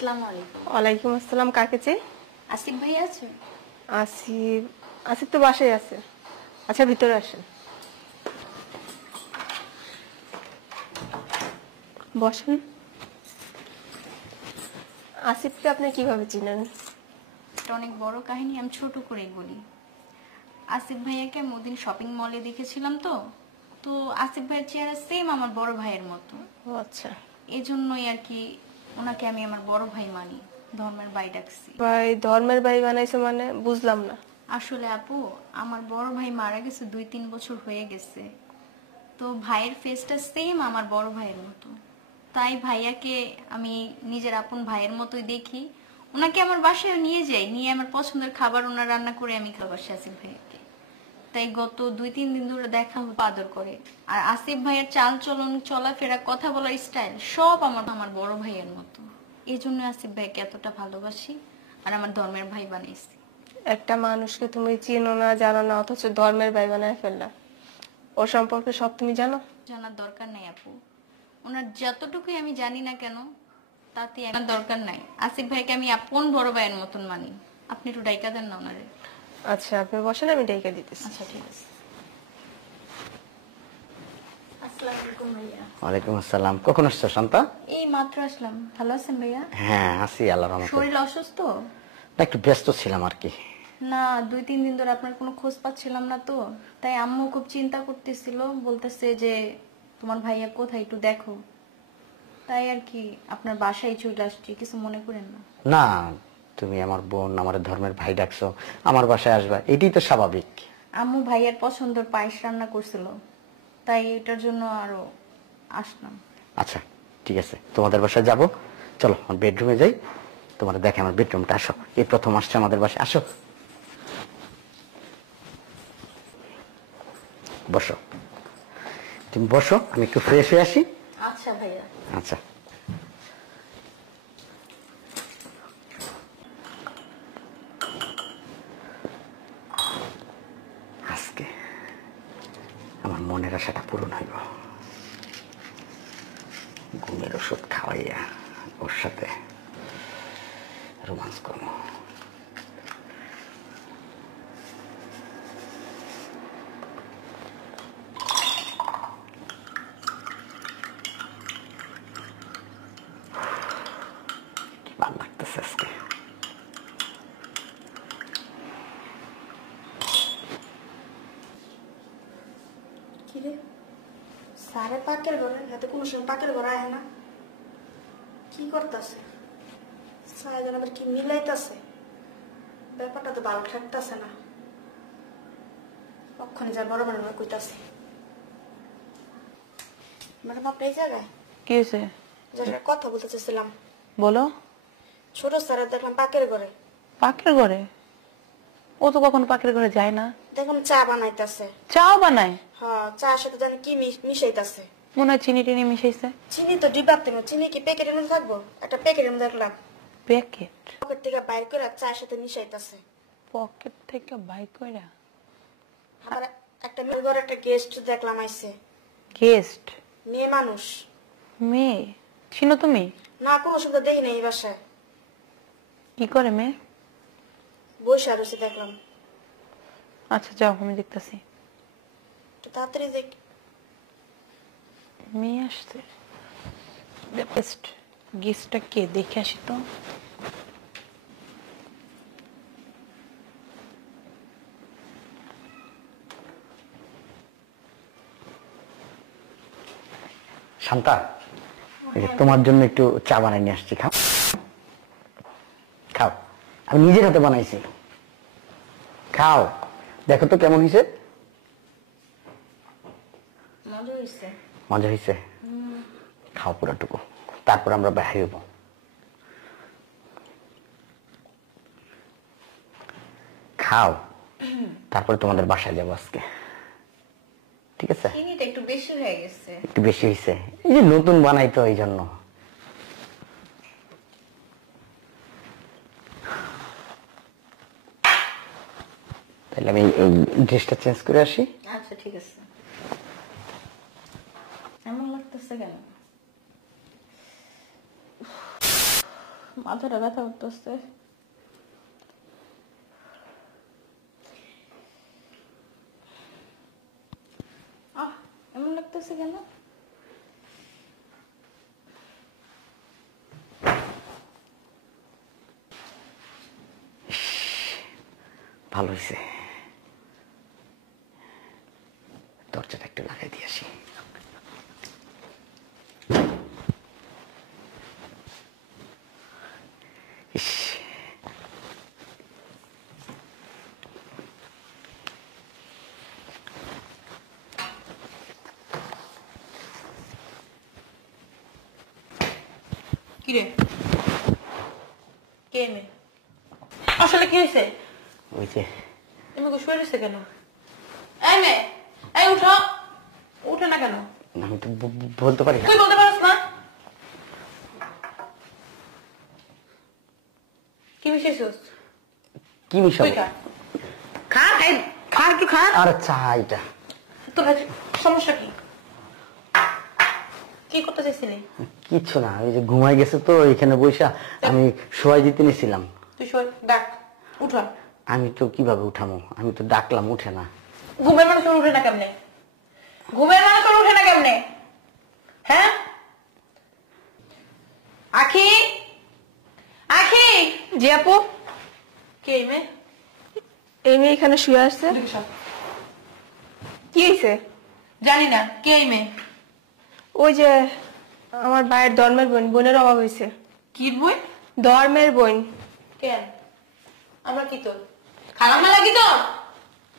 আসসালামু আলাইকুম। ওয়ালাইকুম আসসালাম। কাকে চাই? আসিফ ভাই আছে? আসিফ? আসিফ তো বাসায় আছে। আচ্ছা, ভিতরে আসেন, বসেন। আসিফকে আপনি কিভাবে চিনেন? এটা অনেক বড় কাহিনী, আমি ছোট করেই বলি। আসিফ ভাইয়াকে আমি ওদিন শপিং মলে দেখেছিলাম, তো তো আসিফ ভাইয়ের চেহারা সেম আমার বড় ভাইয়ের মতো। ও আচ্ছা, এই জন্যই আর কি ওনাকে আমি আমার বড় ভাই মানি, ধর্মের ভাই ডাকছি। ভাই ধর্মের ভাই বানাইছে মানে বুঝলাম না। আসলে আপু, আমার বড় ভাই মারা গেছে 2-3 বছর হয়ে গেছে, তো ভাইয়ের ফেসটা সেম আমার বড় ভাইয়ের মতো, তাই ভাইয়াকে আমি নিজের আপন ভাইয়ের মতোই দেখি। ওনাকে আমার বাসায় নিয়ে যাই, নিয়ে আমার পছন্দের খাবার ওনার রান্না করে আমি খাবার আসিফ ভাইয়াকে। তাই গত 2-3 দিন ধরে দেখা হতো, আদর করে। আর আসিফ ভাইয়ের চাল চলন, চলাফেরা, কথা বলার স্টাইল সব আমার বড় ভাইয়ের মতো। এই জন্য আসিফ ভাইকে এতটা ভালোবাসি আর আমার ধর্মের ভাই বানাইছি। একটা মানুষকে তুমি চিনো না, জানো না, অথচ ধর্মের ভাই বানায় ফেললা। ওর সম্পর্কে সব তুমি জানো? জানার দরকার নাই আপু, ওনার যতটুকুই আমি জানি না কেন তাতে আমার দরকার নাই। আসিফ ভাইকে আমি আপন বড় ভাইয়ের মতন মানি। আপনি একটু ডাইকা দেন না ওনারে। আচ্ছা, আপনি বসেন, আমি ডেকে দিতেছি। আচ্ছা ঠিক আছে। আসসালামু আলাইকুম ভাইয়া। ওয়ালাইকুম আসসালাম। কখন আসছো শান্তা? এই মাত্র আসলাম। ভালো আছেন ভাইয়া? হ্যাঁ আছি, আল্লাহর রহমতে। শরীর অসুস্থ? না, একটু ব্যস্ত ছিলাম আর কি। না, 2-3 দিন ধরে আপনার কোনো খোঁজ পাচ্ছিলাম না, তো তাই আম্মু খুব চিন্তা করতেছিল, বলতেছে যে তোমার ভাইয়া কোথায়, একটু দেখো। তাই আর কি আপনার বাসায় চলে আসছি, কিছু মনে করেন না। না, তুমি আমার বোন, আমার ধর্মের ভাই ডাকছো, আমার বাসায় আসবা, এটাই তো স্বাভাবিক। আম্মু ভাইয়ের পছন্দের পায়েস রান্না করছিল, তাই এটার জন্য আরো আসলাম। আচ্ছা ঠিক আছে, তোমাদের বাসায় যাব। চলো আমার বেডরুমে যাই, তোমার দেখে আমার বেডরুমটা। আসো, এই প্রথম আসছে আমাদের বাসায়, আসো বসো। তুমি বসো, আমি একটু ফ্রেশ হয়ে আসি। আচ্ছা ভাইয়া। আচ্ছা। আজকে আমার মনের আশাটা পূরণ হইব। ঘুমের ওষুধ খাওয়াইয়া ওর সাথে রোমান্স করবো। কি ভালো লাগতেছে আজকে। কিরে সারে পাকের ঘরে হাতে কোনো সময় পাকের ঘরে আয় না, কি করতেছে? সারাজন আবার কি মিলাইতেছে? ব্যাপারটা তো ভালো ঠাকতেছে না। কখনই যা বড় বড় কইতাছে। ম্যাডাম আপনি এই জায়গায় কি হয়েছে? যেটা কথা বলতে চাইছিলাম। বলো। ছোট স্যারের দেখলাম পাকের ঘরে। পাকের ঘরে? ও তো কখনো পাকের ঘরে যায় না। দেখলাম চা বানাইতেছে। চাও বানায়? হ্যাঁ, চার সাথে জানি কি মিশাইতেছে। মনে হয় চিনি টিনি মিশাইছে। চিনি তো ডিব্বাতে না, চিনি কি প্যাকেটের মধ্যে থাকবো? একটা প্যাকেটের মধ্যে দেখলাম। প্যাকেট? পকেট থেকে বাইর করে চায়ের সাথে মিশাইতেছে। পকেট থেকে বাই কইরা? আবার একটা মেয়ের ঘরে একটা গেস্ট দেখলাম আইছে। গেস্ট? মেয়ে মানুষ। মেয়ে? চিনো তুমি? না, কোনো সুবিধা দেখি নাই এই বাসায়। কি করে মেয়ে? বৈশা রয়েছে দেখলাম। আচ্ছা যাও, আমি দেখতেছি। একটু তাড়াতাড়ি দেখ। মেয়ে আসছে। গেস্ট? গেস্টটা কে দেখে আসি তো। শান্তা, এই যে তোমার জন্য একটু চা বানাই নিয়ে আসছি, খাও খাও। আমি নিজের হাতে বানাইছি, খাও। দেখো তো কেমন হয়েছে। মজা হয়েছে? মজা হয়েছে? খাও পুরাটুকু, তারপর আমরা বাইরে হইব। খাও, তারপরে তোমাদের বাসায় যাবো আজকে, ঠিক আছে? চিনিটা একটু বেশি হয়ে গেছে। একটু বেশি হয়েছে, এই যে নতুন বানাইতো এই জন্য। তাহলে আমি এই ড্রেসটা চেঞ্জ করে আসি। আচ্ছা ঠিক আছে। এমন লাগতেছে কেন? মাথাটা ব্যথা করতেছে। এমন লাগতেছে কেন? ভালো হয়েছে, দরজাটা একটু লাগাই দিয়ে আসি। ইস, কিরে কে মে আসলে কি হয়েছে? ওই যে তুমি শুয়ে রয়েছে কেন? এই মে, এই উঠো, উঠে না কেন? আমি তো বলতে পারি না। তুই বলতে পারিস না? কি মিশাইছিস? কি মিশাবো? তুই খা, খা, এই খা, একটু খা। আরে চা এটা। তোর সমস্যা কি? কি করতে চাইছিলি? কিচ্ছু না, ওই যে ঘুমাই গেছে তো এখানে বইসা আমি শোয়াই দিতে নিছিলাম। তুই শোয়, ডাক, উঠা। আমি তো কিভাবে উঠামো, আমি তো ডাকলাম উঠে না। ঘুমের মানুষ তোর উঠে না কেমনে? ঘুমের মানুষ তোর উঠে না কেমনে? হ্যাঁ আখি, আখি। জি আপু, কে এই মেয়ে? এই মেয়ে এখানে শুয়ে আসছে। এদিকে সর। কি হয়েছে? জানি না কে এই মেয়ে। ওই যে আমার ভাইয়ের ধর্মের বোন, বোনের অভাব হয়েছে। কি বই? ধর্মের বোন। কেন আমরা কি তোর খালাম্মা লাগি তো?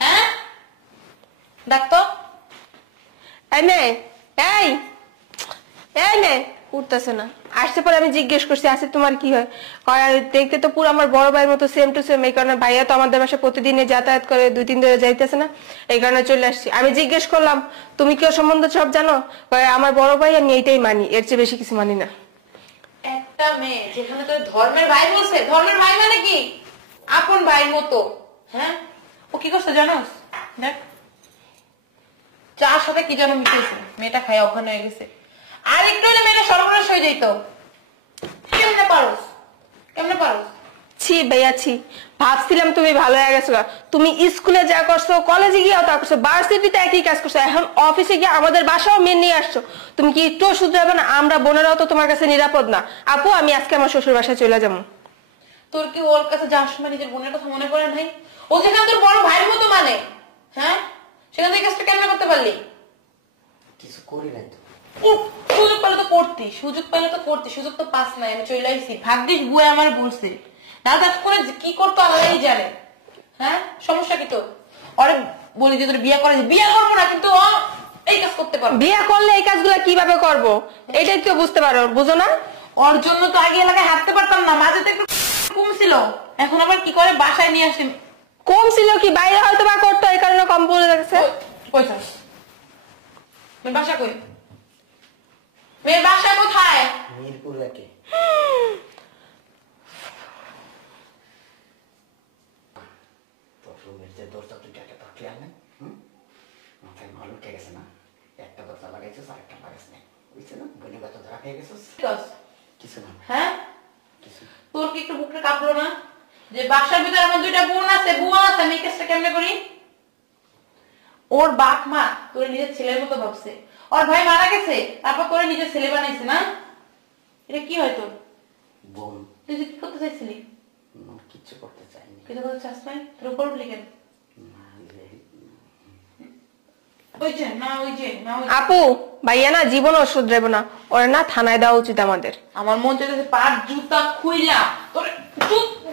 হ্যাঁ ডাক তো। এই মেয়ে, এই এই মেয়ে উঠতেছে না। আসতে পরে আমি জিজ্ঞেস করছি আছে তোমার কি হয়, কয় দেখতে তো পুরো আমার বড় ভাইয়ের মতো সেম টু সেম। এই কারণে ভাইয়া তো আমাদের বাসায় প্রতিদিনে যাতায়াত করে, 2-3 দিন ধরে যাইতেছে না, এই কারণে চলে আসছি। আমি জিজ্ঞেস করলাম তুমি কি ওর সম্বন্ধে সব জানো? কয় আমার বড় ভাই, আমি এইটাই মানি, এর চেয়ে বেশি কিছু মানি না। একটা মেয়ে যেখানে তোর ধর্মের ভাই বলছে, ধর্মের ভাই মানে কি আপন ভাইয়ের মতো। হ্যাঁ ও কি করছে জানোস? দেখ চার সাথে কি যেন মিটেছে, মেয়েটা খাই অজ্ঞান হয়ে গেছে। আর একটু হলে মেয়েটা সর্বনাশ হয়ে যেত। কেমনে পারোস, কেমনে পারোস? ছি ভাইয়া ছি, ভাবছিলাম তুমি ভালো হয়ে গেছো। তুমি স্কুলে যা করছো, কলেজে গিয়েও তা করছো, ভার্সিটিতে একই কাজ করছো, এখন অফিসে গিয়ে আমাদের বাসাও মেন নিয়ে আসছো। তুমি কি একটু শুধরাবে না? আমরা বোনেরাও তো তোমার কাছে নিরাপদ না। আপু আমি আজকে আমার শ্বশুর বাসায় চলে যাবো। তোর কি ওর কাছে যাওয়ার সময় নিজের বোনের কথা মনে পড়ে নাই? ও যেখানে তোর বড় ভাইয়ের মতো মানে, হ্যাঁ সেখান থেকে কাজটা কেমনে করতে পারলি? কিছু করি নাই তো। সুযোগ পেলে তো করতি, সুযোগ পেলে তো করতি, সুযোগ তো পাস নাই। আমি চলে আইসি, ভাগ্যিস বুয়ে আমার বলছে না, তখন কি করতো আল্লাহই জানে। হ্যাঁ সমস্যা কি তোর? অরে বলি যে তোর বিয়ে করে, বিয়ে করবো না কিন্তু ও এই কাজ করতে পারবো। বিয়ে করলে এই কাজগুলো কিভাবে করব, এটাই তো বুঝতে পারো, বুঝো না? ওর জন্য তো আগে এলাকায় হাঁটতে পারতাম না, মাঝে তো একটু কম ছিল, এখন আবার কি করে বাসায় নিয়ে আসে। কম ছিল কি, বাইরে হয়তো বা করতো, এই কারণে কম পড়ে গেছে। পয়সা মেয়ের বাসা কই? মেয়ের বাসা কোথায়? মিরপুর একে। তোর রুমের যে দরজা দুইটা একটা খেয়াল নেই, মাথায় মাল উঠে গেছে না? একটা দরজা লাগাইছিস আর একটা লাগাইছ না, বুঝছে না? বলে কত ধরা খেয়ে গেছিস। কিছু না। হ্যাঁ কিছু। তোর কি একটু বুকটা কাঁপলো না যে বাসার ভিতরে আমার দুইটা বোন আছে, বুয়া আছে, আমি এই কাজটা কেমনে করি? ওর বাপ মা তোর নিজের ছেলের মতো ভাবছে, ওর ভাই মারা গেছে তারপর তোর নিজের ছেলে বানাইছে না? এটা কি হয় তোর? বোন। তুই যে কি করতে চাইছিলি? কিচ্ছু করতে চাইনি। কিছু করতে চাস নাই, তোর উপর উঠলি কেন? না, ওই যে না, ওই যে না, ওই যে। আপু ভাইয়া না জীবনও শুধরাইব না, ওরা না থানায় দেওয়া উচিত আমাদের। আমার মন চাইতেছে পাট জুতা খুইলা তোর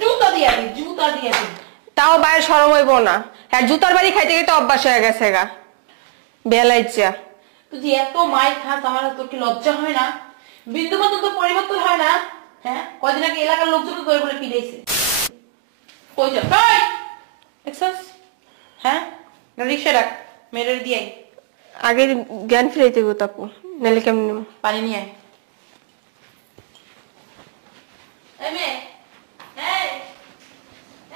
জুতা দিয়া দি, জুতা দিয়া দি। তাও বাইরে সরম হইব না, হ্যাঁ জুতার বাড়ি খাইতে খাইতে অভ্যাস হয়ে গেছে গা, বেলাইচা। তুই যে এত মাই খাস, আমার তোর কি লজ্জা হয় না? বিন্দু মতো তোর পরিবর্তন হয় না? হ্যাঁ কদিন আগে এলাকার লোকজন তোর বলে পিড়াইছে। কই যা দেখছস? হ্যাঁ রিক্সা ডাক, মেরে দিয়ে আগে জ্ঞান ফিরাইতে গো আপু, নাহলে কেমন? পানি নিয়ে আয়। এই মেয়ে, এই,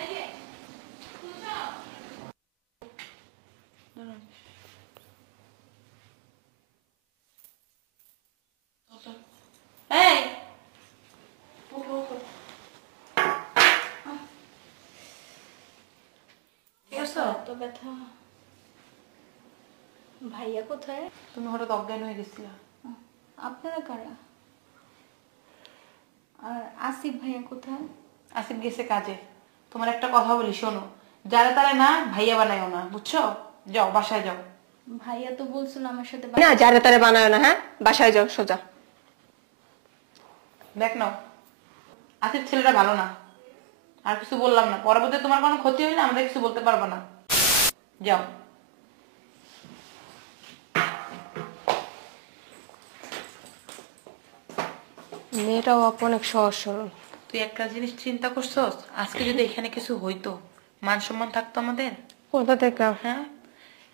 এই যে, শুনছো? এই, ওঠো, ওঠো। ব্যথা। ভাইয়া কোথায়? তুমি হঠাৎ অজ্ঞান হয়ে গেছিলা। আপনারা কারা? আর আসিফ ভাইয়া কোথায়? আসিফ গেছে কাজে। তোমার একটা কথা বলি শোনো, যারা তারা না ভাইয়া বানায়ও না, বুঝছো? যাও বাসায় যাও। ভাইয়া তো বলছিল আমার সাথে না যারে তারে বানায় না, হ্যাঁ বাসায় যাও সোজা। দেখ নাও, আসিফ ছেলেটা ভালো না। আর কিছু বললাম না, পরবর্তী তোমার কোনো ক্ষতি হইলে আমাদের কিছু বলতে পারবো না। যাও। মেয়েটাও অনেক সহজ সরল। তুই একটা জিনিস চিন্তা করছস, আজকে যদি এখানে কিছু হইতো, মান সম্মান থাকতো আমাদের? কোথা থেকে? হ্যাঁ,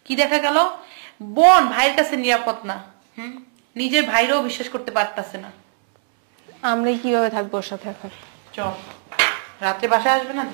কি দেখা গেল? বোন ভাইয়ের কাছে নিরাপদ না। নিজের ভাইরাও বিশ্বাস করতে পারতাছে না। আমরাই কিভাবে থাকবো ওর সাথে এখন? চল, রাত্রে বাসায় আসবে না?